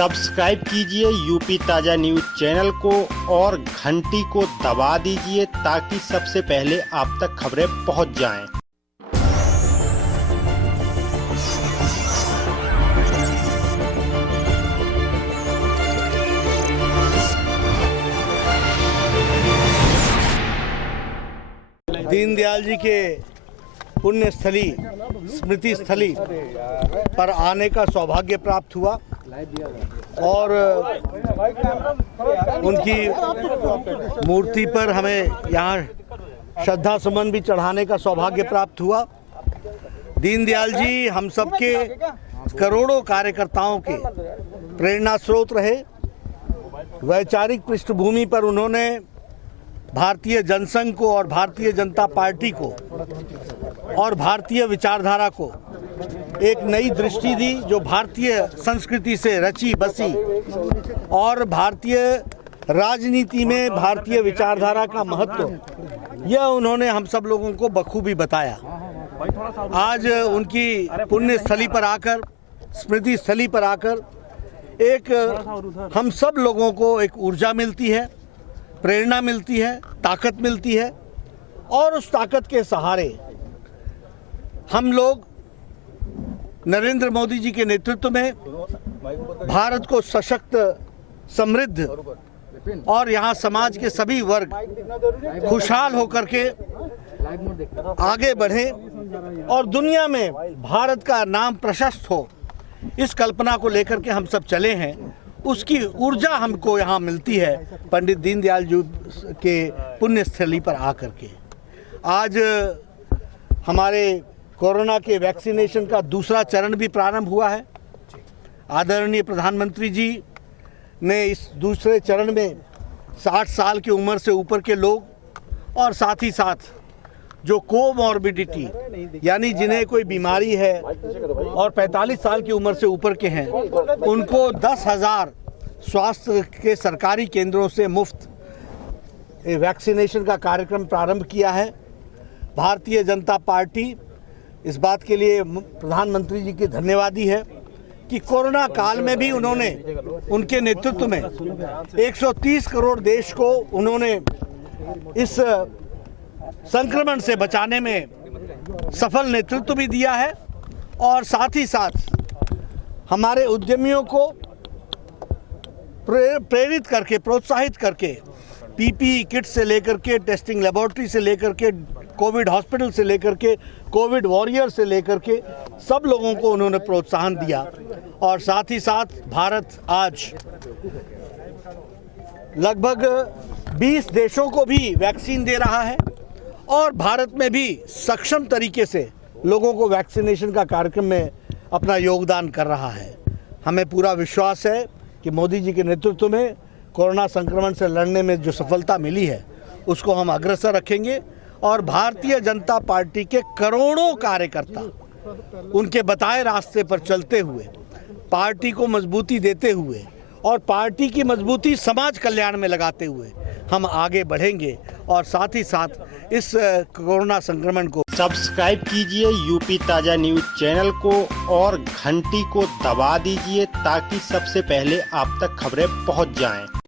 Subscribe कीजिए UP ताजा news channel को और घंटी को दबा दीजिए ताकि सबसे पहले आप तक खबरें पहुंच जाएं। दीनदयाल जी के पुण्य स्थली स्मृति स्थली पर आने का सौभाग्य प्राप्त हुआ और उनकी मूर्ति पर हमें यहाँ श्रद्धा सुमन भी चढ़ाने का सौभाग्य प्राप्त हुआ। दीनदयाल जी हम सबके करोड़ों कार्यकर्ताओं के प्रेरणा स्रोत रहे। वैचारिक पृष्ठभूमि पर उन्होंने भारतीय जनसंघ को और भारतीय जनता पार्टी को और भारतीय विचारधारा को एक नई दृष्टि दी, जो भारतीय संस्कृति से रची बसी और भारतीय राजनीति में भारतीय विचारधारा का महत्व यह उन्होंने हम सब लोगों को बखूबी बताया। आज उनकी पुण्य स्थली पर आकर, स्मृति स्थली पर आकर एक हम सब लोगों को एक ऊर्जा मिलती है, प्रेरणा मिलती है, ताकत मिलती है और उस ताकत के सहारे हम लोग नरेंद्र मोदी जी के नेतृत्व में भारत को सशक्त, समृद्ध और यहाँ समाज के सभी वर्ग खुशहाल होकर के आगे बढ़ें और दुनिया में भारत का नाम प्रशस्त हो, इस कल्पना को लेकर के हम सब चले हैं। उसकी ऊर्जा हमको यहाँ मिलती है पंडित दीनदयाल जी के पुण्य स्थली पर आकर के। आज हमारे कोरोना के वैक्सीनेशन का दूसरा चरण भी प्रारंभ हुआ है। आदरणीय प्रधानमंत्री जी ने इस दूसरे चरण में 60 साल की उम्र से ऊपर के लोग और साथ ही साथ जो कोमॉर्बिडिटी यानी जिन्हें कोई बीमारी है और 45 साल की उम्र से ऊपर के हैं, उनको 10,000 स्वास्थ्य के सरकारी केंद्रों से मुफ्त वैक्सीनेशन का कार्यक्रम प्रारंभ किया है। भारतीय जनता पार्टी इस बात के लिए प्रधानमंत्री जी की धन्यवादी है कि कोरोना काल में भी उन्होंने, उनके नेतृत्व में 130 करोड़ देश को उन्होंने इस संक्रमण से बचाने में सफल नेतृत्व भी दिया है और साथ ही साथ हमारे उद्यमियों को प्रेरित करके, प्रोत्साहित करके पीपीई किट से लेकर के टेस्टिंग लेबोरेटरी से लेकर के कोविड हॉस्पिटल से लेकर के कोविड वॉरियर से लेकर के सब लोगों को उन्होंने प्रोत्साहन दिया और साथ ही साथ भारत आज लगभग 20 देशों को भी वैक्सीन दे रहा है और भारत में भी सक्षम तरीके से लोगों को वैक्सीनेशन का कार्यक्रम में अपना योगदान कर रहा है। हमें पूरा विश्वास है कि मोदी जी के नेतृत्व में कोरोना संक्रमण से लड़ने में जो सफलता मिली है उसको हम अग्रसर रखेंगे और भारतीय जनता पार्टी के करोड़ों कार्यकर्ता उनके बताए रास्ते पर चलते हुए, पार्टी को मजबूती देते हुए और पार्टी की मजबूती समाज कल्याण में लगाते हुए हम आगे बढ़ेंगे और साथ ही साथ इस कोरोना संक्रमण को सब्सक्राइब कीजिए यूपी ताजा न्यूज चैनल को और घंटी को दबा दीजिए ताकि सबसे पहले आप तक खबरें पहुंच जाएं।